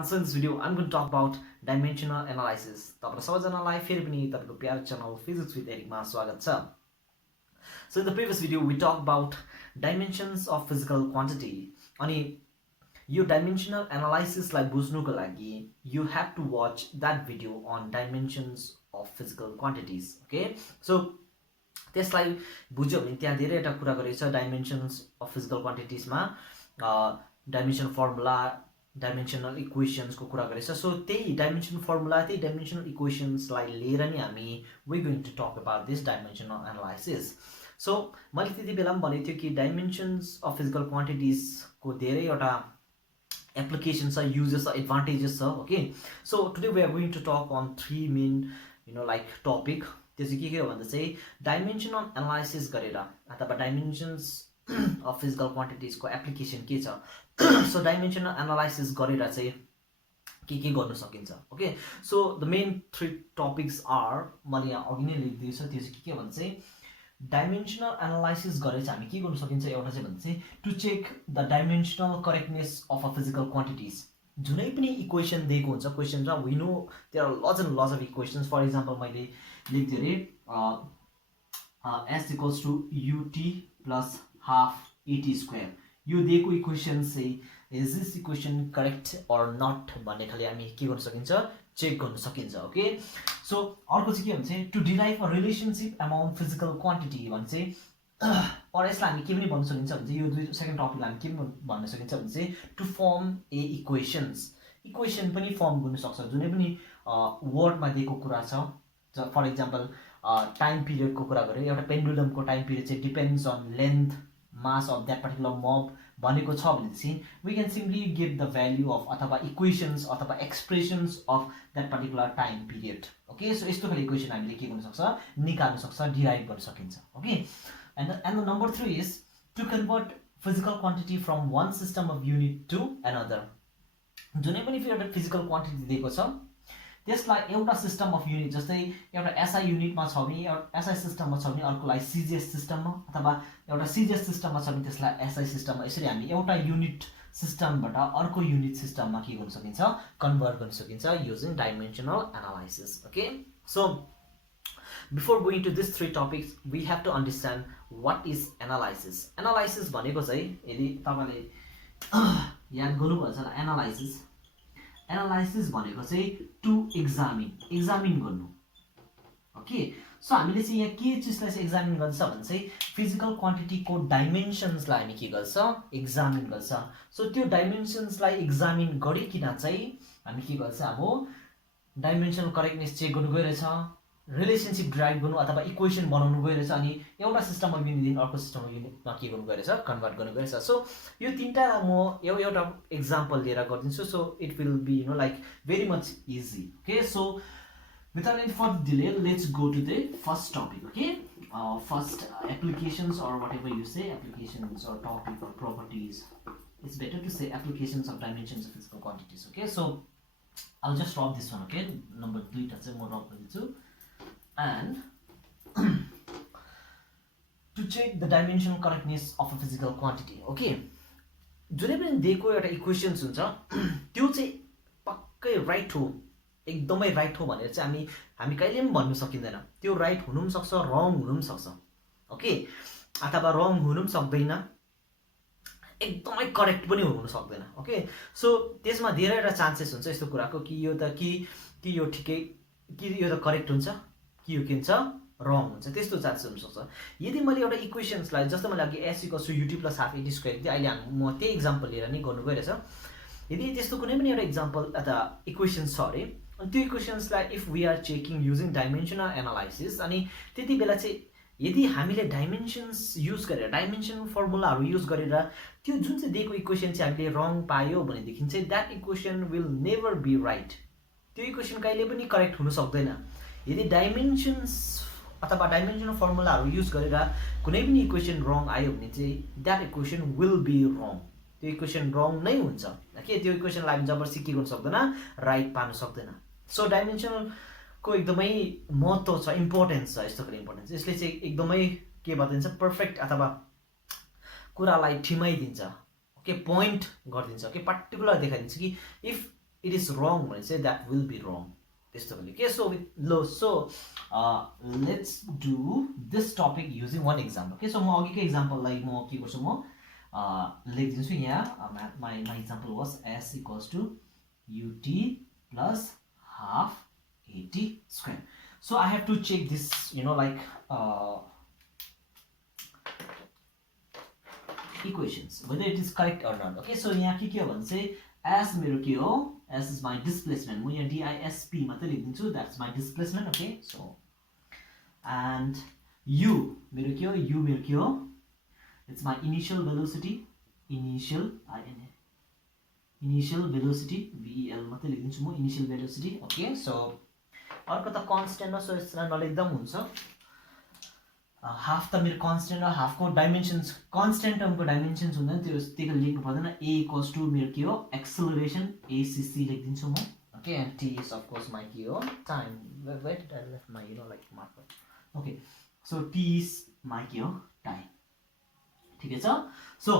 everyone, so in this video I'm going to talk about dimensional analysis. तपाईहरु सबैजनालाई फेरि पनि तपाईको प्यारो च्यानल Physics with Eric मा स्वागत छ. So in the previous video we talked about dimensions of physical quantity. अनि यो dimensional analysis लाई बुझ्नुको लागि you have to watch that video on dimensions of physical quantities. Okay? So त्यसलाई बुझ्यो भने त्यहाँ धेरैवटा कुरा गरेको छ dimensions of physical quantities मा dimension formula, dimensional equations को कुरा गरेछ. So त्यही dimension formula, त्यही dimensional equations लाई लिएर नि हामी we going to talk about this dimensional analysis. So मैले त्यति बेला पनि भनेको थियो कि dimensions of physical quantities को धेरैवटा applications are uses are advantages are. Okay, so today we are going to talk on three main like topic. त्यो चाहिँ के हो भन्दा चाहिँ dimensional analysis गरेर अथवा dimensions of physical quantities को application के छ. So dimensional analysis गरेर चाहिँ के गर्न सकिन्छ. Okay, so the main three topics are मैले यहाँ अघि नै लेख्दै छु. त्यो चाहिँ के भन्छ चाहिँ dimensional analysis गरेर चाहिँ हामी के गर्न सकिन्छ. एउटा चाहिँ भन्छ चाहिँ to check the dimensional correctness of a physical quantities. जुनै पनि इक्वेसन दिएको हुन्छ क्वेसन र we know there are lots and lots of equations. For example मैले लेख्दै रे s equals to ut plus half at square. यो दिएको इक्वेसन चाहिँ is this equation correct or not भन्ने खाली हामी के गर्न सकिन्छ चेक गर्न सकिन्छ. ओके, सो अर्को चाहिँ के भन्छ to derive a relationship among physical quantity भन्छ चाहिँ और यसलाई हामी के पनि भन्न सकिन्छ भने चाहिँ यो दुई सेकेन्ड टपिकलाई हामी के पनि भन्न सकिन्छ भने चाहिँ to form a equations. Equation पनि फर्म गर्न सक्छ जुनै पनि वर्डमा दिएको कुरा छ. फर एक्जाम्पल टाइम पिरियडको कुरा गरे एउटा पेन्डुलमको टाइम पिरियड चाहिँ depends on length mass of that particular bob भनेको छ भने चाहिँ we can simply give the value of अथवा इक्वेसन्स अथवा expressions of that particular time period. Okay, so यस्तो खाले इक्वेसन हामीले के गर्न सक्छ निकाल्न सक्छ, डिराइभ गर्न सकिन्छ. Okay, and the number 3 is to convert physical quantity from one system of unit to another. जुनै पनि एउटा फिजिकल क्वान्टिटी दिएको छ त्यसलाई एउटा सिस्टम अफ युनिट जस्तै एउटा एसआई युनिटमा छ भने एसआई सिस्टममा छ भने अर्कोलाई सिजिएस सिस्टममा अथवा एउटा सिजिएस सिस्टममा छ भने त्यसलाई एसआई सिस्टममा यसरी हामी एउटा युनिट सिस्टमबाट अर्को युनिट सिस्टममा के गर्न सकिन्छ कन्भर्ट गर्न सकिन्छ using dimensional analysis. Okay, so before going to this three topics we have to understand what is analysis. Analysis भनेको चाहिँ यदि तपाईँले याद गर्नुभएको छ एनालाइसिस एनालाइसिस भनेको चाहिँ टु एक्जामिन गर्नु. ओके, सो हामीले चाहिँ यहाँ के चिजलाई चाहिँ एक्जामिन गर्छ भने चाहिँ फिजिकल क्वान्टिटीको डाइमेन्सन्सलाई हामी के गर्छ एक्जामिन गर्छ. सो त्यो डाइमेन्सन्सलाई एक्जामिन गरिकन चाहिँ हामी के गर्छ अब डाइमेन्सनल करेक्टनेस चेक गर्नु गइरहेछ, रिलेसनसिप ड्राइभ गर्नु अथवा इक्वेसन बनाउनु गइरहेछ अनि एउटा सिस्टममा युनिट अर्को सिस्टममा युनिटमा के गर्नु गइरहेछ कन्भर्ट गर्नु गइरहेछ. सो यो तीनटा म एउटा एक्जाम्पल लिएर गरिदिन्छु. So it will be like very much easy. Okay, so without any further delay let's go to the first topic. Okay, first applications or whatever you say, applications or topic or properties, it's better to say applications of dimensions of physical quantities. Okay, so I'll just drop this one. Okay, number 3 ta chai ma drop garछु. And to check the dimensional correctness of a physical quantity. Okay, जुनै पनि दिएको एउटा equations हुन्छ त्यो चाहिँ पक्कै right हो, एकदमै राइट हो भनेर चाहिँ हामी कहिले पनि भन्नु सकिँदैन. त्यो राइट हुनु पनि सक्छ, रङ हुनु पनि सक्छ. ओके, अथवा रङ हुनु पनि सक्दैन, एकदमै करेक्ट पनि हुनु सक्दैन. ओके, सो त्यसमा धेरैवटा चान्सेस हुन्छ यस्तो कुराको कि यो त कि यो ठिकै कि यो त करेक्ट हुन्छ कि यो के हुन्छ रङ हुन्छ, त्यस्तो चान्सेस हुनसक्छ. यदि मैले एउटा इक्वेसन्सलाई जस्तो मैले अघि S equals to UT plus half AT square दिएँ, अहिले म त्यही इक्जाम्पल लिएर नै गर्नु गइरहेछ. यदि त्यस्तो कुनै पनि एउटा इक्जाम्पल अथवा इक्वेसन्स छ अरे अनि त्यो इक्वेसन्सलाई if we are checking using dimensional analysis अनि त्यति बेला चाहिँ यदि हामीले डाइमेन्सन्स युज गरेर डाइमेन्सनल फर्मुलाहरू युज गरेर त्यो जुन चाहिँ दिएको इक्वेसन चाहिँ हामीले रङ पायो भनेदेखि चाहिँ that equation will never be right. त्यो इक्वेसन कहिले पनि करेक्ट हुन सक्दैन. यदि डाइमेन्सन्स अथवा डाइमेन्सनल फर्मुलाहरू युज गरेर कुनै पनि इक्वेसन रङ आयो भने चाहिँ that equation will be wrong. त्यो इक्वेसन रङ नै हुन्छ के त्यो इक्वेसनलाई हामी जबरजस्ती के गर्न सक्दैन राइट पार्न सक्दैन. सो डाइमेन्सनलको एकदमै महत्त्व छ, इम्पोर्टेन्स छ, यस्तो खाले इम्पोर्टेन्स. यसले चाहिँ एकदमै के भनिदिन्छ पर्फेक्ट अथवा कुरालाई ठिमाइदिन्छ. ओके, पोइन्ट गरिदिन्छ. ओके, पार्टिकुलर देखाइदिन्छ कि इफ it is wrong भने चाहिँ that will be wrong त्यस्तो भने के so let's do this topic using one example के so म अघिकै एक्जाम्पललाई म के गर्छु म लेखिदिन्छु यहाँ my example was s equals to ut plus half at square so I have to check this like equations whether it is correct or not okay so यहाँ के हो भने चाहिँ s मेरो के हो s is my displacement म यहाँ disp मात्र लेखिदिन्छु that's my displacement okay so and u मेरो के हो u मेरो के हो it's my initial velocity initial velocity vel मात्र लेखिदिन्छु म initial velocity okay so अर्को त constant हो so यसलाई नलेख्दा पनि हुन्छ हाफ त मेरो कन्स्टेन्ट र हाफको डाइमेन्सन्स कन्स्टेन्ट टर्मको डाइमेन्सन्स हुँदैन त्यो लेख्नु पर्दैन a इक्वल्स टु मेरो के हो एक्सेलरेसन acc लेखिदिन्छु म okay and t is of course my के हो time where did I left my like marker okay so t is my के हो टाइम ठिकै छ सो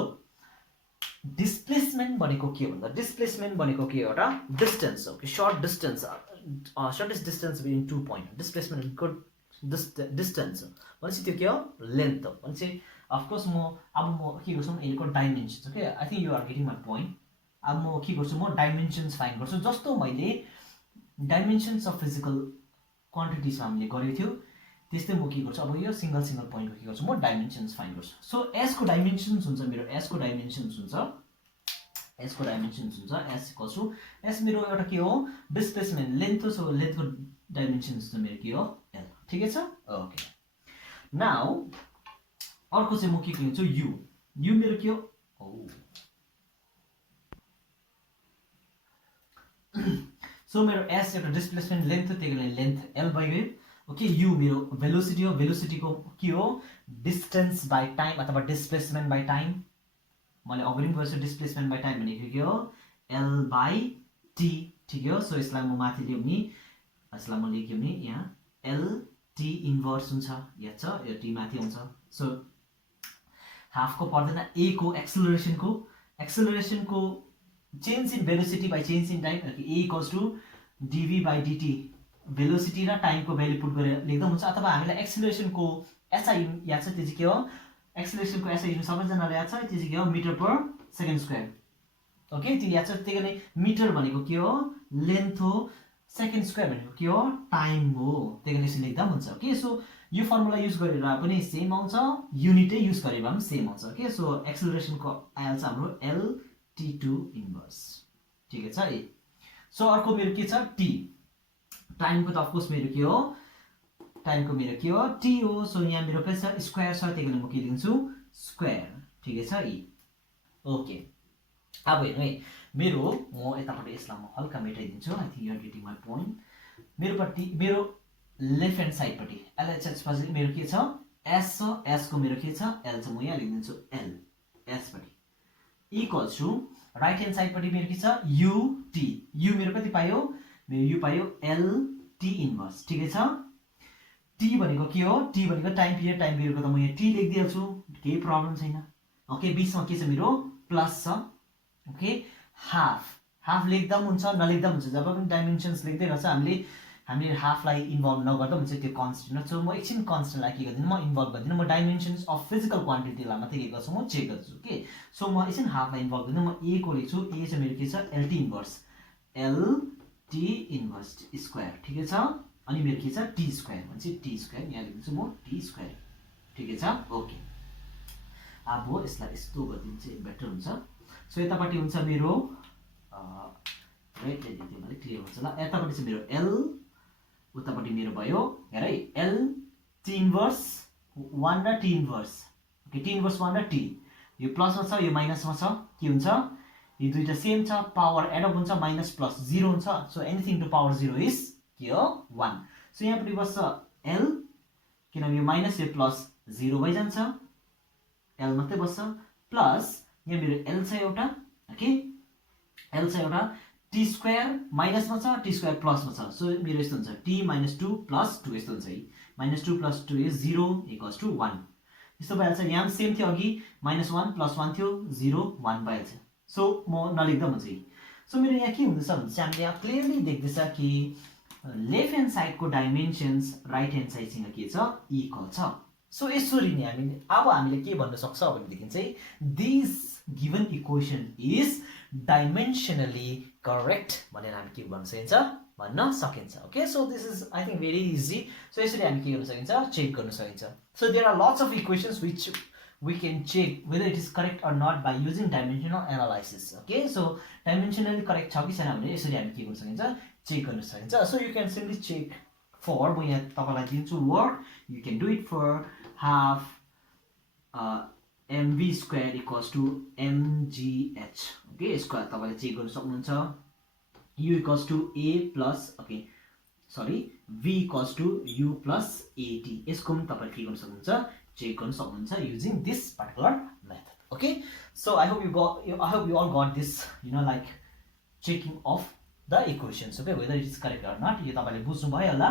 डिस्प्लेसमेन्ट भनेको के भन्दा डिस्प्लेसमेन्ट भनेको के एउटा डिस्टेन्स हो कि shortest distance between two point displacement good distance भनेपछि त्यो के हो लेन्थ हो भनेपछि अफकोर्स अब म के गर्छु यसको dimensions okay I think you are getting my point अब म के गर्छु म डाइमेन्सन्स फाइन्ड गर्छु जस्तो मैले डाइमेन्सन्स अफ फिजिकल क्वान्टिटिजमा हामीले गरेको थियो त्यस्तै म के गर्छु अब यो सिंगल पोइन्टको के गर्छु म डाइमेन्सन्स फाइन्ड गर्छु सो एसको डाइमेन्सन्स हुन्छ मेरो एसको डाइमेन्सन्स हुन्छ s इक्वल्स टु s मेरो एउटा के हो डिस्प्लेसमेन्ट लेन्थ हो सो लेन्थको डाइमेन्सन्स चाहिँ मेरो के हो l ठिकै छ ओके नाउ अर्को चाहिँ म के लिन्छु u मेरो के हो सो मेरो s एउटा डिस्प्लेसमेन्ट लेन्थ हो त्यही कारण लेन्थ l भइगयो ओके u मेरो भेलोसिटी हो भेलोसिटीको के हो डिस्टेन्स बाइ टाइम अथवा डिस्प्लेसमेन्ट बाइ टाइम मैले अगाडि पनि गर्छु डिस्प्लेसमेन्ट बाइ टाइम भनेको के हो l बाइ t ठिक हो सो यसलाई म माथि ल्याउँ नि यसलाई म लेख्यो नि यहाँ l t इन्भर्स हुन्छ याद छ यो t माथि हुन्छ सो हाफको पर्दैन a को एक्सेलरेसनको change in velocity by change in time a equals to dv by dt velocity र टाइमको भ्यालु पुट गरेर लेख्दा हुन्छ अथवा हामीलाई एक्सेलरेसनको SI याद छ त्यो चाहिँ के हो एक्सेलरेसनको SI युनिट सबैजनालाई याद छ त्यो चाहिँ के हो meter per second square okay त्यो याद छ त्यही कारण मिटर भनेको के हो लेन्थ हो सेकेन्ड स्क्वायर भनेको के हो टाइम हो त्यही कारण यसरी लेख्दा हुन्छ ओके सो यो फर्मुला युज गरेर पनि सेम आउँछ युनिटै युज गरेर पनि सेम आउँछ ओके सो एक्सेलरेसनको आइहाल्छ हाम्रो LT2 इन्भर्स ठिकै छ है सो अर्को मेरो के छ t टाइमको त अफकोर्स मेरो के हो टाइमको मेरो के हो t हो सो यहाँ मेरो के छ स्क्वायर छ त्यही कारण म के दिन्छु स्क्वायर ठिकै छ है ओके अब हेर्नु है मेरो म यतापट्टि यसलाई म हल्का मेटाइदिन्छु I think you are getting my point मेरो लेफ्ट ह्यान्ड साइडपट्टि LHS पछि मेरो के छ s छ s को मेरो के छ l छ म यहाँ लेखिदिन्छु l s पट्टि इक्वल्स टु राइट ह्यान्ड साइडपट्टि मेरो के छ ut u मेरो कति पायो मेरो u पायो LT इन्भर्स ठिकै छ t भनेको के हो t भनेको टाइम पिरियडको त म यहाँ t लेखिदिन्छु केही प्रब्लम छैन ओके बीचमा के छ मेरो प्लस छ ओके हाफ लेख्दा पनि हुन्छ नलेख्दा पनि हुन्छ जब पनि डाइमेन्सन्स लेख्दै गर्छ हामीले हाफलाई इन्भल्भ नगर्दा हुन्छ त्यो कन्स्टेन्ट सो म एकछिन कन्स्टेन्टलाई के गर्दिनँ म इन्भल्भ गर्दिनँ म डाइमेन्सन्स अफ फिजिकल क्वान्टिटीलाई मात्रै के गर्छु म चेक गर्छु ओके सो म एकछिन हाफलाई इन्भल्भ गर्दिनँ म a को लेख्छु a चाहिँ मेरो के छ LT इन्भर्स स्क्वायर ठिकै छ अनि मेरो के छ t स्क्वायर भन्छ t स्क्वायर यहाँ लेख्छु म t स्क्वायर ठिकै छ ओके अब यसलाई यस्तो गरिदिनु चाहिँ बेटर हुन्छ सो यतापट्टि हुन्छ मेरो राइट लेख्दिनु मलाई क्लियर हुन्छ ल यतापट्टि चाहिँ मेरो l उतापट्टि मेरो भयो हेर है l t इन्भर्स 1 र t inverse okay t inverse 1 र t यो प्लसमा छ यो माइनसमा छ के हुन्छ यो दुईटा सेम छ पावर एड अप हुन्छ माइनस प्लस 0 हुन्छ so anything to power 0 is के हो 1 सो यहाँपट्टि बस्छ l किनभने यो माइनस यो प्लस 0 भइजान्छ l मात्रै बस्छ प्लस यहाँ मेरो l छ एउटा ओके l छ एउटा t स्क्वायर माइनसमा छ t स्क्वायर प्लसमा छ सो मेरो यस्तो हुन्छ t - 2 + 2 यस्तो हुन्छ है -2 + 2 इज 0 = 1 यस्तो भइहाल्छ यहाँ सेम थियो अघि -1 + 1 थियो 0 1 भइहाल्छ सो म नलेख्दा हुन्छ है सो मेरो यहाँ के हुँदैछ भने चाहिँ हामीले यहाँ क्लियरली देख्दैछ कि लेफ्ट ह्यान्ड साइडको डाइमेन्सन्स राइट ह्यान्ड साइडसँग के छ इक्वल छ सो यसरी नै हामीले के भन्न सक्छ भनेदेखि चाहिँ this given equation is dimensionally correct भनेर हामी के भन्न सकिन्छ okay so this is I think very easy so यसरी हामी के गर्न सकिन्छ चेक गर्न सकिन्छ so there are lots of equations which we can check whether it is correct or not by using dimensional analysis okay so dimensionally correct छ कि छैन भने यसरी हामी के गर्न सकिन्छ चेक गर्न सकिन्छ so you can simply check for म यहाँ तपाईलाई दिन्छु work you can do it for half mv square equals to mgh okay यसको तपाईले चेक गर्न सक्नुहुन्छ u equals to a plus okay sorry v equals to u plus at यसको पनि तपाईले के गर्न सक्नुहुन्छ check गर्न सक्नुहुन्छ using this particular method okay so I hope you all got this like checking of the equations okay whether it is correct or not यो तपाईले बुझ्नु भयो होला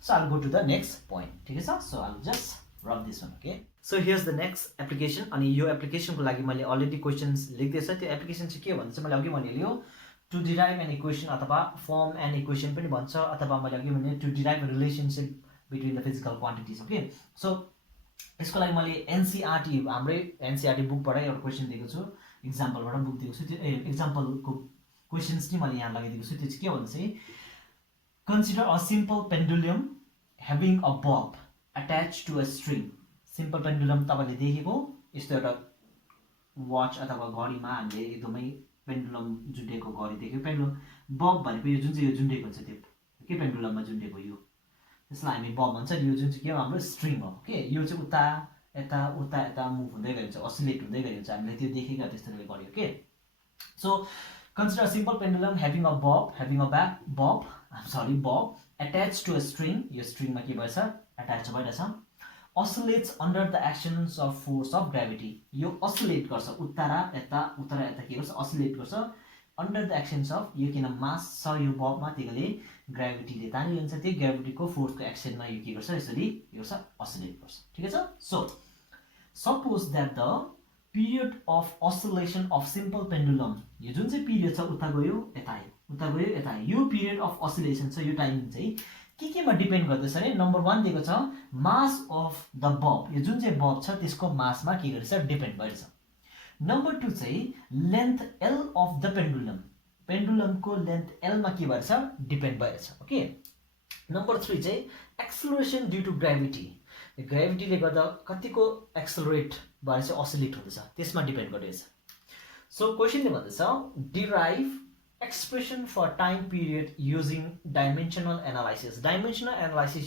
so I'll go to the next point ठीक छ so I'll just rub this one okay so here's the next application अनि यो application को लागि मैले अलरेडी क्वेशन्स लेख्दै छ त्यो एप्लिकेसन चाहिँ के भन्छ मैले अघि भनिहाल्यो to derive an equation अथवा form an equation पनि भन्छ अथवा मैले अघि भने to derive a relationship between the physical quantities okay so यसको लागि मैले एनसीईआरटी हाम्रै एनसीईआरटी बुकबाट एउटा क्वेशन दिएको छु एक्जाम्पलबाट बुक दिएको छु त्यो एक्जाम्पलको क्वेशन्स नि मैले यहाँ लगाइदिएको छु त्यो चाहिँ के भन्छ चाहिँ consider a simple pendulum having a bob attach to a string simple pendulum तपाईले देखेको यस्तो एउटा वाच अथवा घडीमा हामीले एकदमै पेन्डुलम जुटेको घडी देख्यो पेन्डुलम बब भनेको यो जुन चाहिँ यो जुटेको हुन्छ त्यो के पेन्डुलममा जुटेको यो त्यसलाई हामी बब भन्छ यो जुन चाहिँ के हो हाम्रो स्ट्रिङ हो ओके यो चाहिँ उता यता मुभ हुँदै गएको हुन्छ असिलेट हुँदै गएको हुन्छ हामीले त्यो देखेको त्यस्तोले गर्यो okay so consider simple pendulum having a bob attach to a string यो स्ट्रिङमा के भएछ अट्याच भइरहेछ oscillates under the actions of force of gravity यो oscillate गर्छ उता र यता के गर्छ oscillate गर्छ under the actions of यो किन मास छ यो बबमा त्यसले ग्राभिटीले तानिरहन्छ त्यो ग्राभिटीको फोर्सको एक्सनमा यो के गर्छ यसरी यो गर्छ oscillate गर्छ ठीक छ so suppose that the period of oscillation of simple pendulum यो जुन चाहिँ पिरियड छ उता गयो यता आयो यो पिरियड अफ oscillation छ यो टाइमिङ चाहिँ केमा डिपेन्ड गर्दैछ अरे नम्बर 1 दिएको छ मास अफ द बब यो जुन चाहिँ बब छ त्यसको मासमा के गरिन्छ डिपेन्ड भइरहेछ नम्बर 2 चाहिँ लेन्थ L अफ द पेन्डुलमको लेन्थ L मा के भइरहेछ डिपेन्ड भइरहेछ ओके नम्बर 3 चाहिँ एक्सेलरेसन ड्यू टु ग्राभिटी ग्राभिटीले गर्दा कतिको एक्सेलरेट भएर चाहिँ oscillate हुँदैछ त्यसमा डिपेन्ड गरिरहेछ सो क्वेशनले भन्छ derive expression for time period using dimensional analysis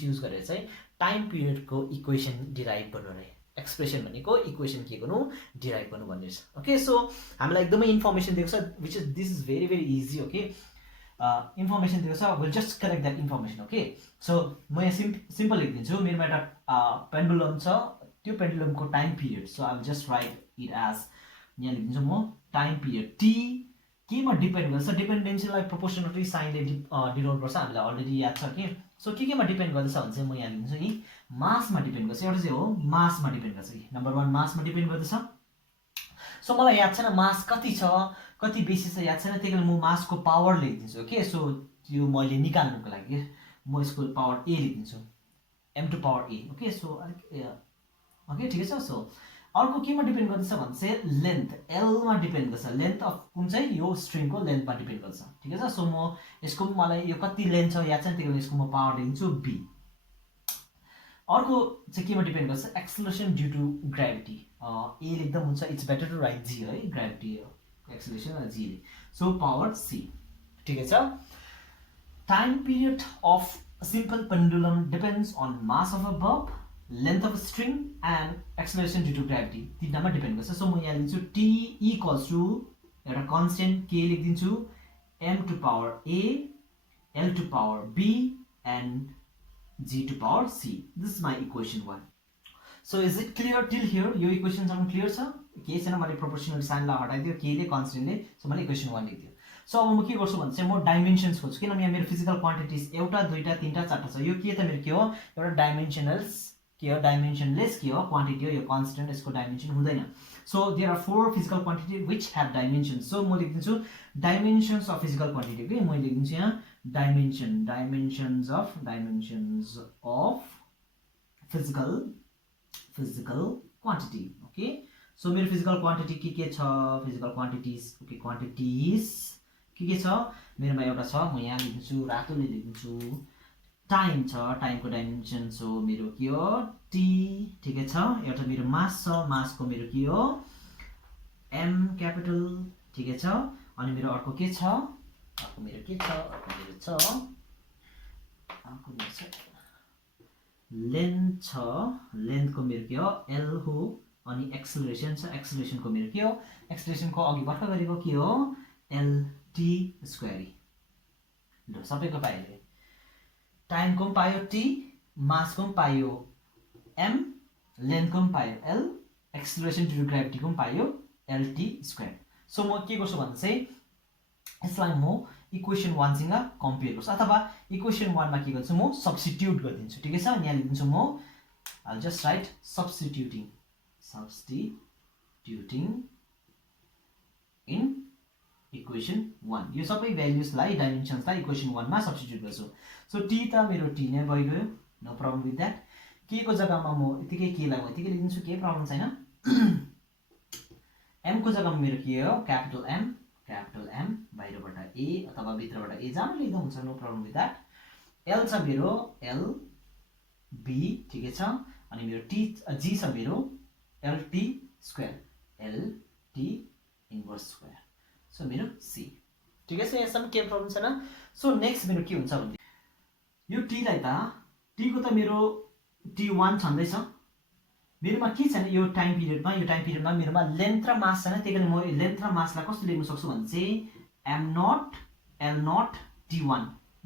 use गरेर चाहिँ टाइम पिरियड को इक्वेसन डिराइभ गर्नु रे एक्सप्रेसन भनेको इक्वेसन के गर्नु डिराइभ गर्नु भन्ने छ ओके सो हामीलाई एकदमै इन्फर्मेसन दिएको छ which is this is very very easy okay information दिएको छ will just correct that information okay so म यहाँ सिम्पल लेखिदिन्छु मेरोमा एउटा पेन्डुलम छ त्यो पेन्डुलमको time period so I will just write it as यहाँ लेखिदिन्छु म टाइम पिरियड टी केमा डिपेन्ड गर्छ डिपेन्डेन्सीलाई प्रोपोर्सनली साइनले डिनोट गर्छ हामीलाई अलरेडी याद छ कि सो केमा डिपेन्ड गर्दैछ भने चाहिँ म यहाँ लिन्छु कि मासमा डिपेन्ड गर्छ एउटा चाहिँ हो मासमा डिपेन्ड गर्छ कि नम्बर 1 मासमा डिपेन्ड गर्दैछ सो मलाई याद छैन मास कति छ कति बेसी छ याद छैन त्यसैले म मासको पावर लेखिदिन्छु ओके सो त्यो मैले निकाल्नुको लागि म यसको पावर a लेखिदिन्छु m to power a okay so okay ठिकै छ सो अर्को केमा डिपेन्ड गर्दैछ भने चाहिँ लेन्थ L मा डिपेन्ड गर्छ लेन्थ अफ कुन चाहिँ यो स्ट्रिङको लेन्थमा डिपेन्ड गर्छ ठीक छ सो म यसको मलाई यो कति लेन्थ छ याद छैन त्यसैले यसको म पावर दिन्छु b अर्को चाहिँ केमा डिपेन्ड गर्छ acceleration due to gravity a लेख्दा हुन्छ it's better to write g है ग्राभिटी एक्सेलरेसन र g सो पावर c ठीक छ time period of simple pendulum depends on mass of a bob length of a string and acceleration due to gravity तीनटामा depend गर्छ so म यहाँ लिन्छु t equals to एउटा constant k लेखिदिन्छु m to power a l to power b and g to power c this is my equation 1 so is it clear till here यो equation सम्म clear छ के छैन मैले प्रोपोर्सनल साइनलाई हटाइदियो k ले कन्स्टेन्टले so मैले इक्वेसन 1 लेखिदियो सो अब म के गर्छु भने चाहिँ म डाइमेन्सन्स खोज्छु किनभने यहाँ मेरो फिजिकल क्वान्टिटिज एउटा दुईटा तीनटा चारटा छ यो के त मेरो के हो एउटा डाइमेन्सनल्स के हो डाइमेन्सनलेस के हो क्वान्टिटी हो यो कन्स्टेन्ट यसको डाइमेन्सन हुँदैन So there are 4 physical quantity which have dimensions. So म लेख्दिन्छु dimensions of physical quantity के म लेख्दिन्छु यहाँ dimensions of physical quantity. Okay, so मेरो physical quantity के छ, physical quantities. Okay, quantities के छ मेरोमा एउटा छ, म यहाँ लेख्दिन्छु रातोले लेख्दिन्छु टाइम छ, टाइमको डाइमेन्सन हो मेरो के हो t, ठीक छ। एउटा मेरो मास छ, मासको मेरो के हो m क्यापिटल, ठीक छ। अनि मेरो अर्को के छ, अर्को मेरो लेन्थ छ, लेन्थको मेरो के हो l हो। अनि एक्सेलरेसन छ, एक्सेलरेसनको मेरो के हो, एक्सेलरेसनको अघि भर्खर गरेको के हो lt स्क्वायर। ल सबैको पाइले, टाइमको पनि पायो t, मासको पनि पायो m, लेन्थको पनि पायो l, एक्सेलरेसन ड्यु टु ग्राभिटीको पनि पायो lt स्क्वायर। सो म के गर्छु भन्दा चाहिँ यसलाई म इक्वेसन 1 सँग कम्पेयर गर्छु, अथवा इक्वेसन 1 मा के गर्छु म सब्स्टिट्युट गरिदिन्छु, ठीक छ। यहाँ लेख्दिन्छु म I'll just write substituting in equation 1। यो सबै भ्यालुजलाई डाइमेन्सन्सलाई इक्वेसन 1 मा सब्स्टिट्युट गर्छु। सो t त मेरो t नै भइगयो, no problem with that. k को जग्गामा म यतिकै k लाई म यतिकै लेख्दिन्छु, केही प्रब्लम छैन। m को जग्गामा मेरो के हो क्यापिटल M बाहिरबाट a अथवा भित्रबाट a जान लेख्दा हुन्छ, no problem with that. l छ मेरो l b, ठीक छ। अनि मेरो g छ मेरो lt square, lt inverse square, so मेरो c, ठीक छ। यहाँसम्म के प्रब्लम छैन। सो नेक्स्ट मेरो के हुन्छ भने यो t लाई त t को त मेरो t1 छँदैछ, मेरोमा के छैन यो टाइम पिरियडमा मेरोमा लेन्थ र मास छैन। त्यही कारण म लेन्थ र मासलाई कस्तो लेख्न सक्छु भने चाहिँ m0 l0 t1,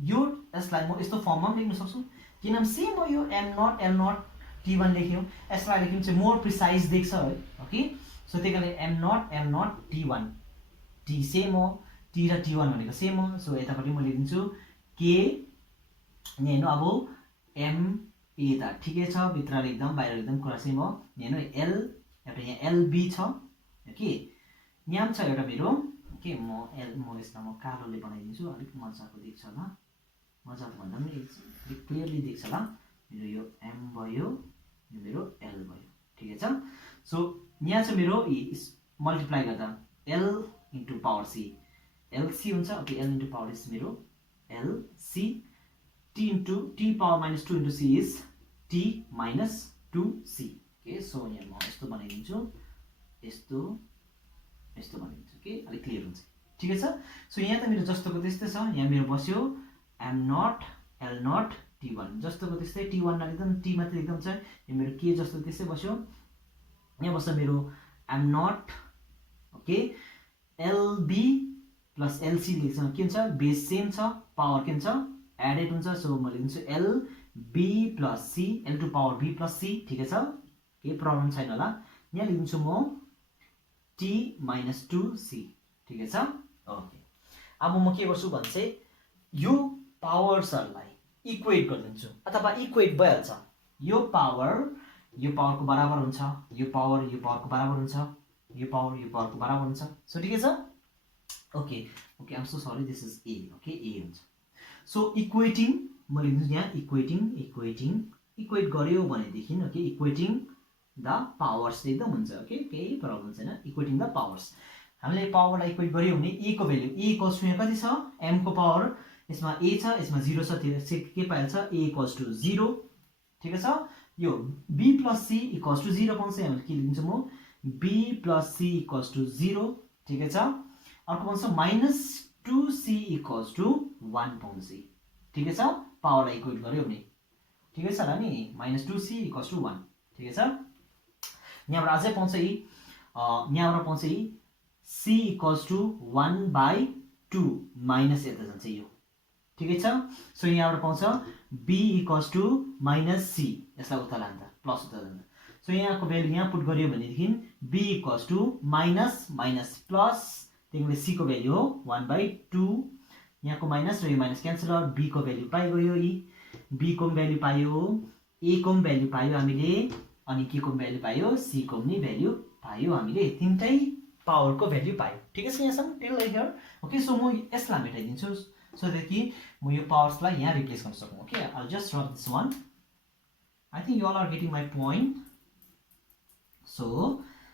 यो यसलाई म यस्तो फर्ममा पनि लेख्न सक्छु, किनभने सेम हो यो m0 l0 t1 लेख्यो, यसलाई लेख्नु चाहिँ मोर प्रिसाइज देख्छ है। ओके, सो त्यही कारण m0 l0 t1, t same हो, t र t1 भनेको सेम हो। सो यतापट्टि म लेख्दिन्छु k, यहाँ हेर्नु अब m a त ठिकै छ, भित्र एकदम बाहिर एकदम कुरा सेम हो। यहाँ हेर्नु l, एउटा यहाँ lb छ, ओके। यहाँ छ एउटा मेरो के म यसलाई म कालोले बनाइदिन्छु, अलिक मजाको देख्छ होला, मजाको भन्दा पनि क्लियरली देख्छ होला। मेरो यो m भयो, यो मेरो l भयो, ठिकै छ। सो यहाँ छ मेरो मल्टिप्लाई गर्दा l into power c, lc हुन्छ। Okay, l into power is मेरो lc, t power minus 2 into c is t minus 2c। Okay, so यहाँ म यस्तो बनाइदिन्छु, यस्तो बनाइदिन्छु, ओके, अलिक क्लियर हुन्छ, ठिकै छ। सो यहाँ त मेरो जस्तोको त्यस्तै छ, यहाँ मेरो बस्यो m0 l0 t1, जस्तोको त्यस्तै t1 मा एकदम t मात्रै एकदम छ, यो मेरो के जस्तो त्यस्तै बस्यो। यहाँ बस्छ मेरो m0, okay, lb plus lc लेख्छ, के हुन्छ बेस सेम छ, पावर के हुन्छ एडेड हुन्छ। सो म लेख्छु lb plus c, l to power b plus c, ठिकै छ, केही प्रब्लम छैन होला। यहाँ लेख्छु म t minus 2c, ठिकै छ। ओके, अब म के गर्छु भने चाहिँ यो पावर्सहरुलाई इक्वेट गरिदिन्छु, अथवा इक्वेट भइहाल्छ। यो पावरको बराबर हुन्छ, यो पावरको बराबर हुन्छ, यो पावरको बराबर हुन्छ। सो ठिकै छ। Okay, I am so sorry, this is a, okay, a हुन्छ। सो इक्वेटिङ म लेख्दिन्छु यहाँ इक्वेट गर्यो भनेदेखि, ओके, इक्वेटिङ द पावर्स एकदम हुन्छ, ओके, केही प्रब्लम छैन। इक्वेटिङ द पावर्स, हामीले पावरलाई इक्वेट गर्यो भने a को भ्यालु a इक्वल्स टु यहाँ कति छ, m को पावर यसमा a छ, यसमा 0 छ, त्यो के पाइहाल्छ a इक्वल्स टु 0, ठीक छ। यो b plus c equals to 0 पाउँछ, हामीले के लेख्दिन्छु म b plus c equals to 0, ठीक छ। अर्को पाउँछ माइनस 2c इक्वल्स टु 1 पाउँछ, ठीक छ, पावरलाई इक्वेट गर्यो भने, ठीक छ र नि, माइनस 2c इक्वल्स टु 1, ठीक छ। यहाँबाट अझै पाउँछ यहाँबाट पाउँछ c इक्वल्स टु 1/2 माइनस यता जान्छ यो, ठिकै छ। सो यहाँबाट पाउँछ b equals to minus c, यसलाई उता लाँदा प्लस उता जाँदा। सो यहाँको भ्यालु यहाँ पुट गर्यो भनेदेखि b equals to minus minus plus, त्यसले c को भ्यालु हो 1/2, यहाँको माइनस र यो माइनस क्यान्सल, b को भ्यालु पाइगयो, b को भ्यालु पायो, a को भ्यालु पायो हामीले, अनि के को भ्यालु पायो, c को पनि भ्यालु पायो हामीले तीनटै पावरको भ्यालु पायो ठीक छ यहाँसम्म टिल हियर ओके सो म यसलाई मेटाइदिन्छु सो द्याट कि म यो पावर्सलाई यहाँ रिप्लेस गर्न सकौँ okay I just rub this one I think you all are getting my point so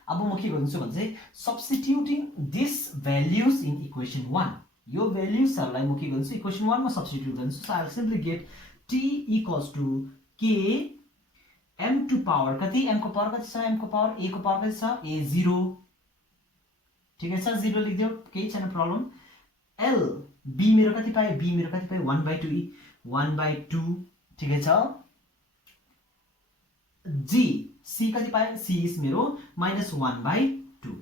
अब म के गर्छु भने चाहिँ substituting this values in equation 1 यो भ्याल्युजहरुलाई म के गर्छु इक्वेसन 1 मा सब्स्टिट्युट गर्छु so I will simply get t equals to k m to power कति m को पावर कति छ m को पावर a को पावर कति छ a 0 ठीक छ 0 लेख्दियौ केही छैन प्रब्लम l b मेरो कति पाए b मेरो कति पाए 1/2 1/2 ठीक छ g c कति पाए c इज मेरो -1/2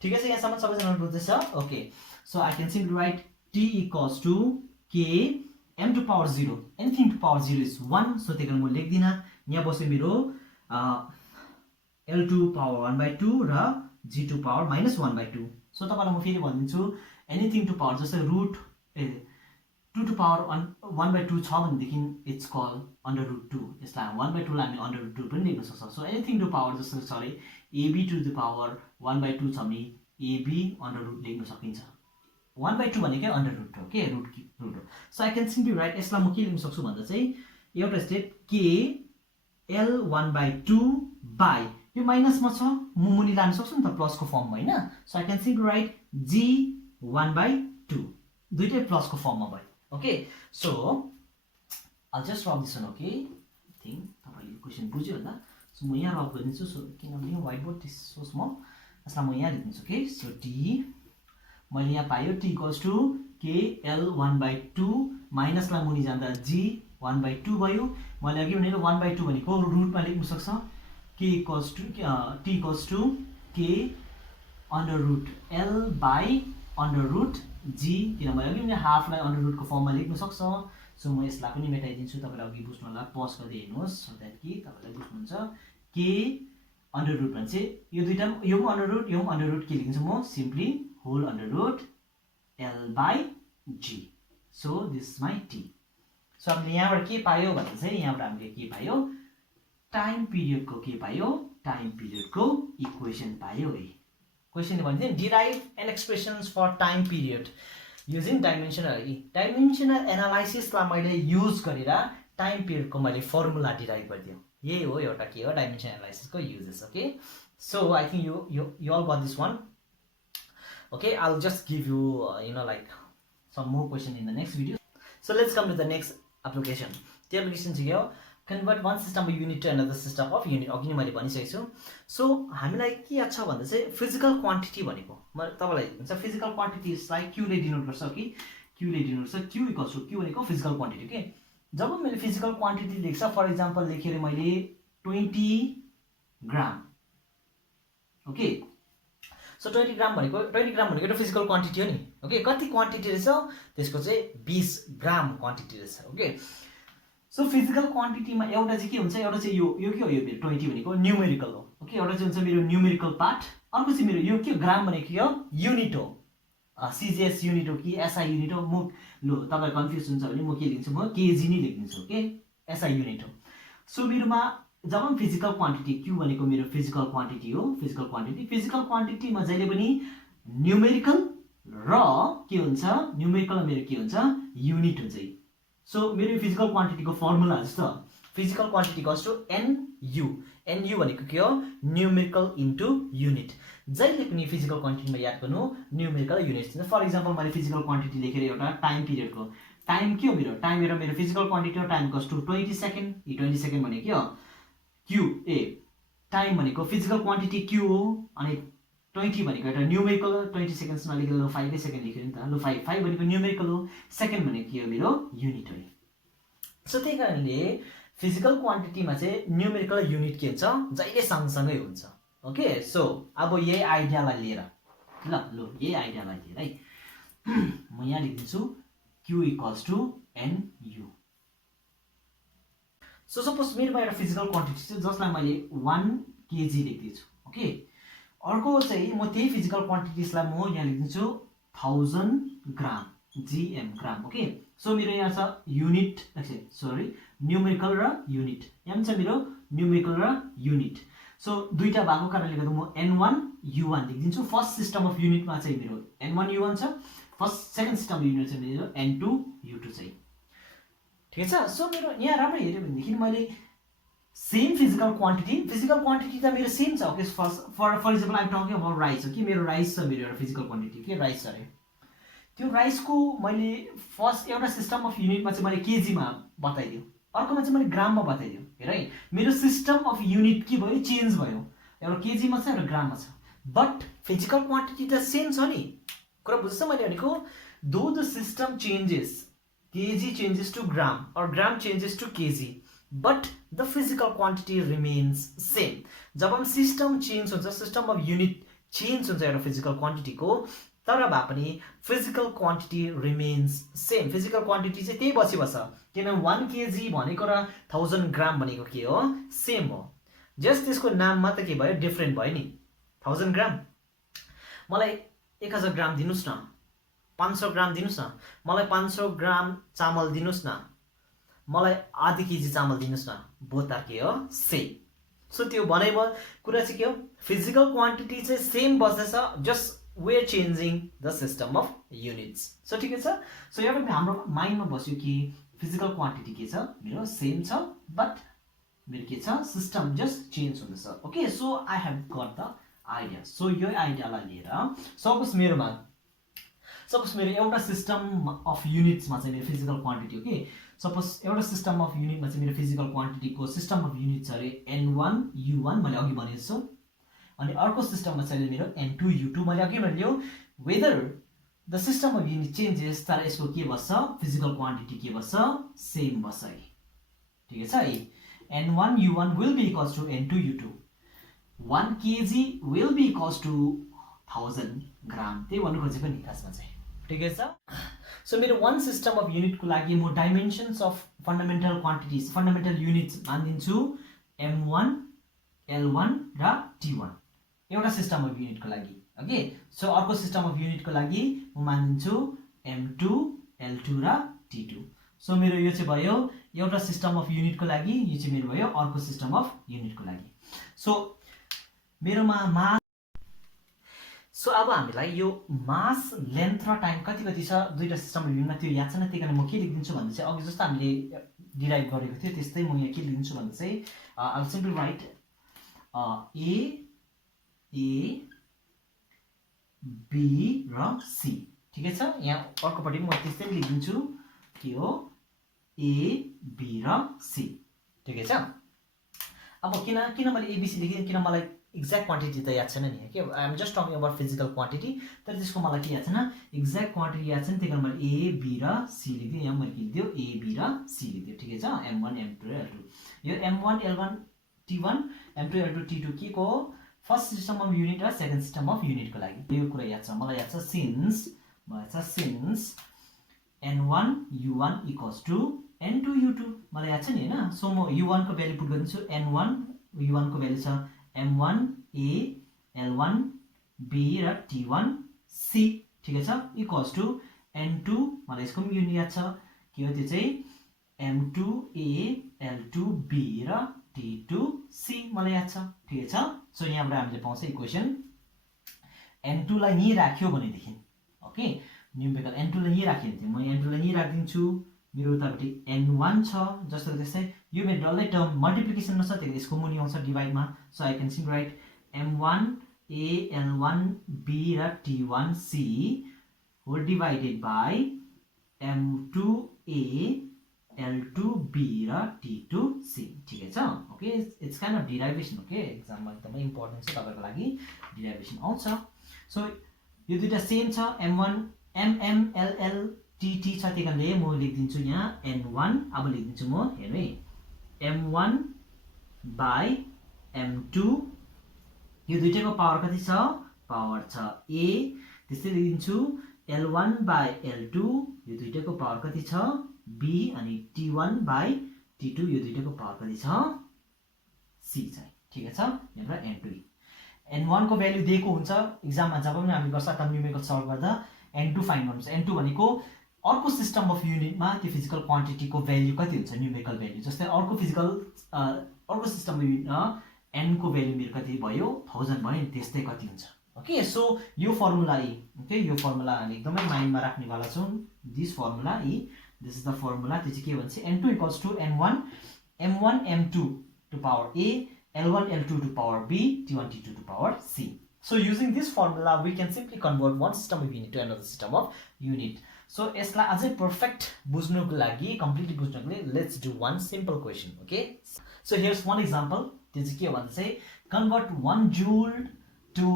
ठीक छ यहाँसम्म सबैजना बुझ्दैछ okay so I can simply write t equals to k m to power 0 anything to power 0 is 1 so त्यही कारण म लेख्दिन यहाँ बस्यो मेरो l to power 1/2 र g to power -1/2 सो तपाईलाई म फेरि भनिदिन्छु anything to power जस्तै रुट 2 to power 1/2 छ भनेदेखि इट्स कल √2 यसलाई 1/2 लाई हामी √2 पनि लेख्न सक्छौं सो anything to power जस्तो छ रे ab to the power 1/2 छ भने ab √√ लेख्न सकिन्छ 1/2 भनेकै √√ ओके रुट हो so I can simply right यसलाई म के लेख्न सक्छु भन्दा चाहिँ एउटा स्टेप k l 1/2 बाइ यो माइनसमा छ मुनि लान सक्छु नि त प्लसको फर्ममा हैन so I can simply right g 1/2 दुईटै प्लसको फर्ममा भयो okay so I just rub this one okay I think तपाईले क्वेशन बुझ्यो होला सो म यहाँ रब गरिदिन्छु सो किनभने white board is so small यसलाई म यहाँ लेख्दिन्छु ओके सो t मैले यहाँ पायो t equals to k l 1/2 माइनसलाई मुनि जाँदा g 1/2 भयो मैले अघि भनेको 1/2 भनेको रुटमा लेख्न सक्छ k equals to t equals to k √l by √g किन मैले अघि भने हाफलाई √को फर्ममा लेख्न सक्छ सो म यसलाई पनि मेटाइदिन्छु तपाईले अघि बुझ्नु होला पज गर्दै हेर्नुहोस् सो दैट कि तपाईले बुझ्नुहुन्छ k √, भने यो दुईटा यो √ यो √ के लेखिन्छ म simply whole √l by g so this is my t so हामीले यहाँबाट के पायो भने चाहिँ यहाँबाट हामीले के पायो टाइम पिरियडको के पायो टाइम पिरियडको इक्वेसन पायो है क्वेशनले भन्छ derive an expressions for time period using dimensional एनालाइसिसलाई मैले युज गरेर टाइम पिरियडको मैले फर्मुला डिराइभ गरिदिएँ यही हो एउटा के हो डाइमेन्सनल एनालाइसिसको uses okay so I think you all got this one okay I'll just give you like some more question in the next video so let's come to the next application the application चाहिँ के हो convert one system of unit to another system of unit अघि नै मैले भनिसकेको छु so हामीलाई के छ भन्दा चाहिँ फिजिकल क्वान्टिटी भनेको म तपाईलाई हुन्छ physical quantity is like q ले डिनोट गर्छ कि q ले डिनोट गर्छ q इक्वल्स टु q भनेको फिजिकल क्वान्टिटी के जब मैले फिजिकल क्वान्टिटी लेख्छ फर एक्जाम्पल लेखेर मैले 20 ग्राम ओके सो 20 ग्राम भनेको एउटा फिजिकल क्वान्टिटी हो नि ओके कति क्वान्टिटी रहेछ त्यसको चाहिँ 20 ग्राम क्वान्टिटी रहेछ ओके सो फिजिकल क्वान्टिटीमा एउटा चाहिँ के हुन्छ एउटा चाहिँ यो के हो यो 20 भनेको न्यूमेरिकल हो ओके एउटा चाहिँ हुन्छ मेरो न्यूमेरिकल पार्ट अर्को चाहिँ मेरो यो के ग्राम भनेको के हो युनिट हो सीजीएस युनिट हो कि एसआई युनिट हो म लो तपाईं कन्फ्युज हुन्छ भने म के लेख्छु म केजी नै लेख्दिन्छु ओके एसआई युनिट हो सो मेरोमा जब फिजिकल क्वान्टिटी q भनेको मेरो फिजिकल क्वान्टिटी हो फिजिकल क्वान्टिटीमा जहिले पनि न्यूमेरिकल र के हुन्छ न्यूमेरिकल मेरो के हुन्छ युनिट हुन्छ सो मेरो फिजिकल क्वान्टिटीको फर्मुला जस्तो physical quantity equals to nu भनेको के हो न्यूमेरिकल इन्टु युनिट जहिले पनि फिजिकल क्वान्टिटीमा याद गर्नु न्यूमेरिकल युनिट फर एक्जाम्पल मैले फिजिकल क्वान्टिटी लेखेर एउटा टाइम पिरियडको टाइम के हो मेरो फिजिकल क्वान्टिटी हो time equals to 20 second 20 second भनेको के हो q ए टाइम भनेको फिजिकल क्वान्टिटी q हो अनि 20 भनेको एउटा न्यूमेरिकल 20 सेकेन्ड्स नलेखेर 5 सेकेन्ड लेख्यो नि त ल 5 भनेको न्यूमेरिकल हो सेकेन्ड भनेको के हो मेरो युनिट हो सो त्यही कारणले फिजिकल क्वान्टिटीमा चाहिँ न्यूमेरिकल युनिट के हुन्छ जहिले सँगसँगै हुन्छ ओके सो अब यही आइडियालाई लिएर यही आइडियालाई लिएर है म यहाँ लेख्दिन्छु q equals to nu so suppose मेरोमा एउटा फिजिकल क्वान्टिटी छ जसलाई मैले 1 kg लेख्दिन्छु ओके अर्को चाहिँ म त्यही फिजिकल क्वान्टिटीसलाई म यहाँ लेख्दिन्छु 1000 ग्राम gm ग्राम ओके सो मेरो यहाँ छ युनिट सरी न्यूमेरिकल र युनिट यहाँ छ मेरो न्यूमेरिकल र युनिट सो दुईटा भएको कारणले गर्दा म n1 u1 लेखिदिन्छु फर्स्ट सिस्टम अफ युनिटमा चाहिँ मेरो n1 u1 छ first second system of unit चाहिँ मेरो n2 u2 चाहिँ ठिक छ सो मेरो यहाँ राम्रै हेर्यो भनेदेखि मैले सेम फिजिकल क्वान्टिटी त मेरो सेम छ okay for example I'm talking about rice हो कि मेरो राइस छ मेरो एउटा फिजिकल क्वान्टिटी के राइस छ अरे त्यो राइसको मैले फर्स्ट एउटा सिस्टम अफ युनिटमा चाहिँ मैले केजीमा बताइदियो अर्कोमा चाहिँ मैले ग्राममा बताइदियो हेर है मेरो सिस्टम अफ युनिट के भयो चेन्ज भयो एउटा केजीमा छ एउटा ग्राममा छ बट फिजिकल क्वान्टिटी त सेम छ नि कुरा बुझ्छ मैले भनेको though the system changes KG changes to gram और gram changes to KG but the physical quantity remains same जब हम सिस्टम चेन्ज हुन्छ सिस्टम अफ युनिट चेन्ज हुन्छ एउटा फिजिकल क्वान्टिटीको तर भए पनि physical quantity remains same physical quantity चाहिँ त्यही बसिबस्छ किनभने 1 केजी भनेको र 1000 ग्राम भनेको के हो सेम हो जस्ट त्यसको नाममा त के भयो डिफरेन्ट भयो नि 1000 ग्राम मलाई 1000 ग्राम दिनुस् न 500 ग्राम दिनुस् न मलाई 500 ग्राम चामल दिनुस् न मलाई आधी केजी चामल दिनुस् न बोथ आर के हो सेम सो त्यो भनेको कुरा चाहिँ के हो फिजिकल क्वान्टिटी चाहिँ सेम बस्दैछ just we are changing the system of units so ठिकै छ सो एउटा हाम्रो माइन्डमा बस्यो कि फिजिकल क्वान्टिटी के छ मेरो सेम छ बट मेरो के छ सिस्टम जस्ट चेन्ज हुँदैछ okay so I have got the idea so यो आइडियालाई लिएर सपोज मेरो एउटा सिस्टम अफ युनिट्समा चाहिँ मेरो फिजिकल क्वान्टिटी हो कि सपोज एउटा सिस्टम अफ युनिटमा चाहिँ मेरो फिजिकल क्वान्टिटीको सिस्टम अफ युनिट छ अरे n1 u1 मैले अघि भनेको छु अनि अर्को सिस्टममा चाहिँ मेरो n2 u2 मैले अघि भन्यो whether the system of unit changes तर यसको के बस्छ फिजिकल क्वान्टिटी के बस्छ सेम बस्छ है ठिकै छ है n1 u1 will be equals to n2 u2 1 kg will be equals to 1000 ग्राम त्यही भन्नु खोजेको नि खासमा चाहिँ ठिकै छ सो मेरो वान सिस्टम अफ युनिटको लागि म dimensions of fundamental quantities fundamental units मानिदिन्छु m1 l1 र t1 एउटा सिस्टम अफ युनिटको लागि ओके सो अर्को सिस्टम अफ युनिटको लागि म मानिदिन्छु m2 l2 र t2 सो मेरो यो चाहिँ भयो एउटा सिस्टम अफ युनिटको लागि यो चाहिँ मेरो भयो अर्को सिस्टम अफ युनिटको लागि सो मेरोमा मास सो अब हामीलाई यो मास लेन्थ र टाइम कति छ दुईटा सिस्टम अफ युनिटमा त्यो याद छैन त्यही कारण म के लेखिदिन्छु भन्दा चाहिँ अघि जस्तो हामीले डिराइभ गरेको थियो त्यस्तै म यहाँ के लेखिदिन्छु भन्दा चाहिँ I will simply right A B र C ठिकै छ यहाँ अर्कोपट्टि म त्यस्तै लेखिदिन्छु के हो A B र C ठिकै छ अब किन मैले ABC लेखेँ किन मलाई एक्ज्याक्ट क्वान्टिटी त याद छैन नि के I am just talking about physical quantity तर त्यसको मलाई के याद छैन एक्ज्याक्ट क्वान्टिटी याद छैन त्यही कारण मैले A B र C लेखिदिएँ यहाँ मैले लेखिदियो A B र C लेखिदियो ठिकै छ m1 m2 l2 यो m1 l1 t1 m2 l2 t2 के को फर्स्ट सिस्टम अफ युनिट र सेकेन्ड सिस्टम अफ युनिटको लागि यो कुरा याद छ मलाई याद छ since n1 u1 equals to n2 u2 मलाई याद छ नि हैन सो म u1 को भ्यालु पुट गरिदिन्छु n1 u1 को भ्यालु छ m1 a l1 b र t1 c ठिकै छ इक्वल्स टु n2 मलाई यसको पनि युनिट याद छ के हो त्यो चाहिँ m2 a l2 b र t2 c मलाई याद छ ठिकै छ सो यहाँबाट हामीले पाउँछ इक्वेसन n2 लाई यही राख्यो भनेदेखि ओके न्युमेरिकल n2 लाई यही राख्यो भने म n2 लाई यही राख्दिन्छु मेरो उतापट्टि n1 छ जस्तो त्यस्तै यो मेरो डल्लै टर्म मल्टिप्लिकेसनमा छ त्यही यसको मुनि आउँछ डिभाइडमा so I can simply write m1 a l1 b र t1 c whole divided by m2 a l2 b र t2 c ठिकै छ okay it's kind of derivation okay एक्जाममा एकदमै इम्पोर्टेन्ट छ तपाईको लागि डिराइभेसन आउँछ सो यो दुईटा सेम छ m1 mm ll tt छ त्यही कारणले म लेखिदिन्छु यहाँ n1 अब लेखिदिन्छु म हेर्नु है m1 बाइ m2 यो दुईटाको पावर कति छ पावर छ a त्यसै लेखिदिन्छु l1 बाइ l2 यो दुईटाको पावर कति छ b अनि t1 बाइ t2 यो दुईटाको पावर कति छ c चाहिँ ठिकै छ यहाँ n2 n1 को भ्यालु दिएको हुन्छ एक्जाममा जब पनि हामी गर्छ त न्युमेरिकल सल्भ गर्दा n2 फाइन्ड गर्नुपर्छ n2 भनेको अर्को सिस्टम अफ युनिटमा त्यो फिजिकल क्वान्टिटीको भ्यालु कति हुन्छ न्युमेरिकल भ्यालु जस्तै अर्को सिस्टम अफ युनिटमा n को भ्यालु मेरो कति भयो 1000 भयो नि त्यस्तै कति हुन्छ ओके सो यो फर्मुला ई ओके यो फर्मुला हामी एकदमै माइन्डमा राख्ने वाला छौं this formula E this is the formula त्यो चाहिँ के भन्छ n2 = n1 m1 m2 to power a l1 l2 to power b t1 t2 to power c so using this formula we can simply convert one system of unit to another system of unit so यसलाई अझै perfect बुझ्नुको लागि completely बुझ्नुको लागि let's do one simple question okay so here's one example त्यो चाहिँ के भन्छ चाहिँ convert 1 joule to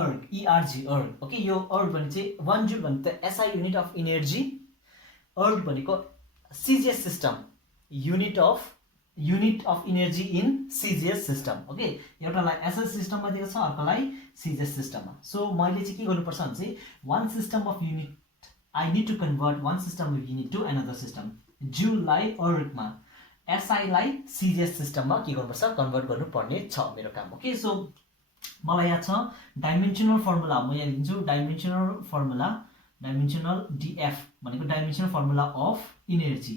erg okay यो erg भने चाहिँ 1 joule भने त SI unit of energy erg भनेको CGS system unit of energy in CGS system okay एउटालाई SI system मा दिएको छ अर्कोलाई CGS system मा so मैले चाहिँ के गर्नुपर्छ भने चाहिँ one system of unit I need to convert one system of unit to another system joule लाई erg मा SI लाई CGS system मा के गर्नुपर्छ कन्भर्ट गर्नुपर्ने छ मेरो काम ओके सो मलाई याद छ डाइमेन्सनल फर्मुला म यहाँ लेख्छु डाइमेन्सनल फर्मुला डाइमेन्सनल DF भनेको डाइमेन्सनल फर्मुला अफ एनर्जी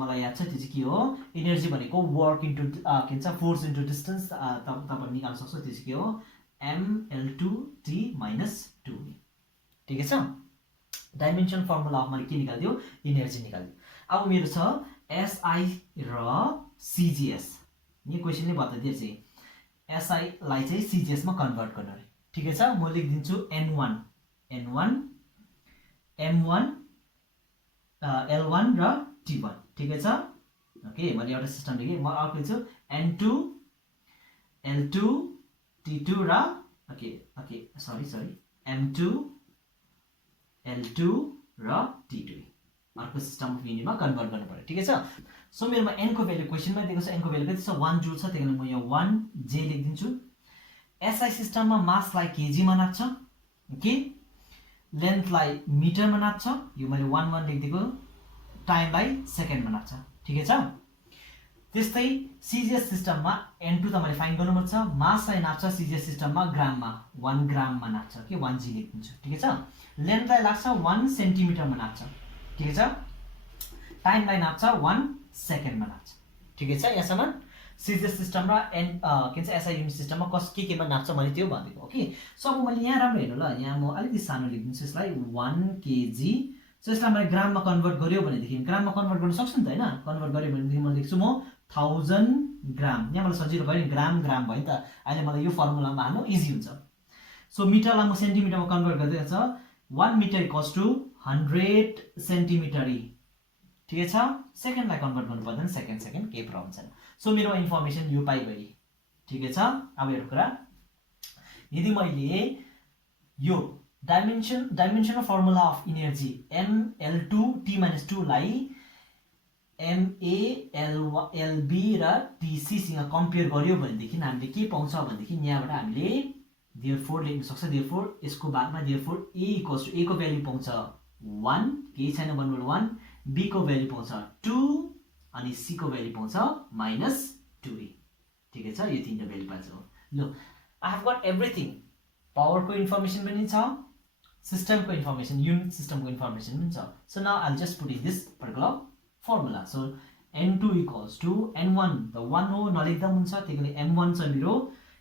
मलाई याद छ त्यो चाहिँ के हो एनर्जी भनेको वर्क इन्टु के भन्छ फोर्स इन्टु डिस्टेन्स तपाईहरु निकाल्न सक्छ त्यो चाहिँ के हो ml2t - 2 ठीक छ डाइमेन्सनल फर्मुला अफ मैले के निकाल्दियो एनर्जी निकाल्दियो अब मेरो छ SI र CGS यो क्वेशनले बताइदियो चाहिँ SI लाई चाहिँ CGS मा कन्भर्ट गर्नु रे ठीक छ म लेख्दिन्छु n1 m1 l1 र t1 ठीक छ ओके मैले एउटा सिस्टम लेखे म अर्को लेख्छु n2 l2 t2 र ओके सरी m2 l2 र t2 अर्को सिस्टम अफ युनिटमा कन्भर्ट गर्नु पर्यो ठीक छ सो मेरोमा n को भ्यालु क्वेशनमा दिएको छ n को भ्यालु कति छ 1 जूल छ त्यही कारण म यहाँ 1 j लेख्दिन्छु SI सिस्टममा मासलाई केजी मा नाप्छ ओके लेन्थलाई मिटरमा नाप्छ यो मैले 1 1 लेखिदिएको टाइमलाई सेकेन्डमा नाप्छ ठीक छ त्यस्तै CGS सिस्टममा n2 त मैले फाइन्ड गर्नुपर्छ मासलाई नाप्छ CGS सिस्टममा ग्राममा 1 ग्राममा नाप्छ के 1 g लेख्दिन्छु ठीक छ लेन्थलाई लाग्छ 1 सेन्टिमिटरमा नाप्छ ठीक छ टाइमलाई नाप्छ 1 सेकेन्डमा नाप्छ ठीक छ यहाँसम्म CGS सिस्टम र के भन्छ SI युनिट सिस्टममा केमा नाप्छ मैले त्यो भन्दिएको ओके सो अब मैले यहाँ राम्रो हेर्नु ल यहाँ म अलिकति सानो लेख्दिन्छु यसलाई 1 kg सो यसलाई मैले ग्राममा कन्भर्ट गर्यो भनेदेखि ग्राममा कन्भर्ट गर्न सक्छु नि त हैन कन्भर्ट गर्यो भनेदेखि म लेख्छु म 1000 ग्राम यहाँ मलाई सजिलो भयो नि ग्राम भयो नि त अहिले मलाई यो फर्मुलामा हाल्नु इजी हुन्छ सो मिटरलाई म सेन्टिमिटरमा कन्भर्ट गर्दै छ 1 मिटर = 100 सेन्टिमिटर ठीक छ सेकेन्डलाई कन्भर्ट गर्नु पर्दैन सेकेन्ड केही प्रब्लम छैन सो मेरो इन्फर्मेसन यो पाइगयो ठीक छ अब एउटा कुरा यदि मैले यो dimensional formula of energy ml2t - 2 लाई ma र tc सँग कम्पेयर गर्यो भनेदेखि हामीले के पाउँछ भनेदेखि यहाँबाट हामीले therefore लेख्न सक्छ therefore यसको भागमा therefore a को भ्यालु पाउँछ 1 केही छैन 1/1 b को भ्यालु पाउँछ 2 अनि c को भ्यालु पाउँछ -2 ठीक छ यो तीनटा भ्यालु पाउँछ ल I have got everything power को इन्फर्मेसन पनि छ सिस्टम को इन्फर्मेसन युनिट सिस्टम को इन्फर्मेसन पनि छ so now I will just put in this particular formula so n2 = n1 the 1 हो नलेख्दा हुन्छ त्यसैले m1 छ मेरो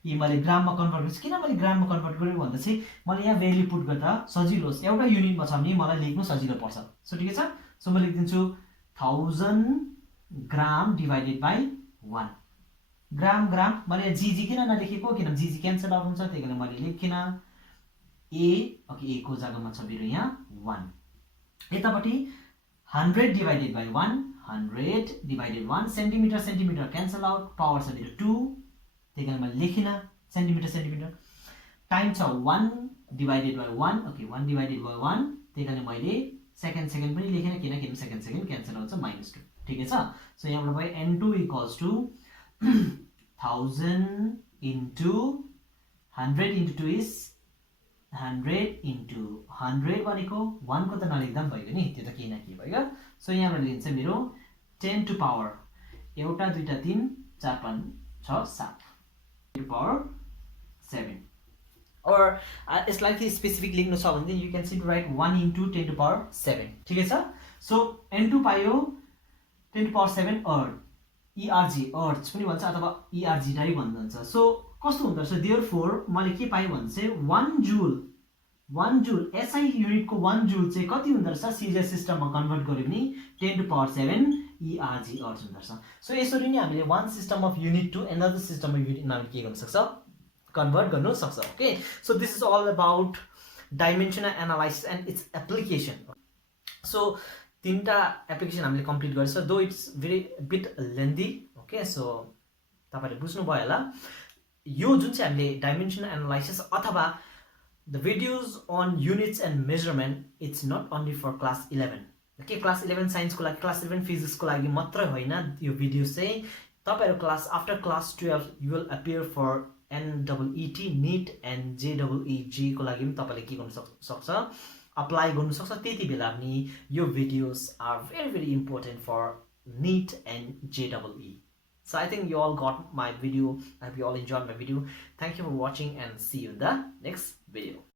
यी मैले ग्राममा कन्भर्ट गर्छु किन मैले ग्राममा कन्भर्ट गर्यो भन्दा चाहिँ मैले यहाँ भ्यालु पुट गर्दा सजिलो होस् एउटा युनिटमा छ भने मलाई लेख्नु सजिलो पर्छ सो ठीक छ सो म लेख्दिन्छु 1000 ग्राम डिवाइडेड बाइ 1 ग्राम मैले जीजी किन नलेखेको किन जीजी क्यान्सल आउट हुन्छ त्यही कारण मैले लेखिन a ओके a को जग्गामा छ मेरो यहाँ 1 यतापट्टि 100 divided by 1 100 divided 1 centimeter cancel out power छ मेरो 2 त्यही कारण मैले लेखिन सेन्टिमिटर टाइम छ 1 divided by 1 okay 1 divided by 1 त्यही कारण मैले सेकेन्ड पनि लेखिन किनकि सेकेन्ड क्यान्सल आउँछ -2 ठीक छ सो यहाँबाट भयो n2 = 1000 into 100 into 2 is 100 into 100 भनेको 1 को त नलेख्दा पनि भयो नि त्यो त केही न केही भयो सो यहाँबाट लिन्छ मेरो 10 to power एउटा दुईटा 3 4 5 6 7 to power 7 or यसलाई चाहिँ स्पेसिफिक लेख्नु छ भने you can simply write 1 into 10 to power 7 ठीक छ सो n2 पायो 10 to power 7 or ERG अर्ज पनि भन्छ अथवा ERG टाइप भन्छ सो कस्तो हुँदो रहेछ देयरफोर मैले के पाएँ भने चाहिँ 1 जुल SI युनिटको 1 जुल चाहिँ कति हुँदो रहेछ सिजिएस सिस्टममा कन्भर्ट गर्यो भने 10⁻7 ERG अर्ज हुँदो रहेछ सो यसरी नै हामीले one system of unit to another system of unit नाम के गर्न सक्छ कन्भर्ट गर्न सक्छ okay so this is all about dimensional analysis and its application so तीनटा एप्लिकेसन हामीले कम्प्लिट गरेछ though it's very bit lengthy okay so तपाईहरुले बुझ्नुभयो होला यो जुन चाहिँ हामीले डाइमेन्सनल एनालाइसिस अथवा the videos on units and measurement it's not only for class 11 okay class 11 science को लागि class 11 physics को लागि मात्र होइन यो भिडियो चाहिँ तपाईहरु class after class 12 you will appear for NEET NEET and JEE को लागि पनि तपाईले के गर्न सक्छ अप्लाई गर्न सक्छ त्यति बेला पनि यो videos are very important for NEET and JEE so I think you all got my video I hope you all enjoyed my video thank you for watching and see you in the next video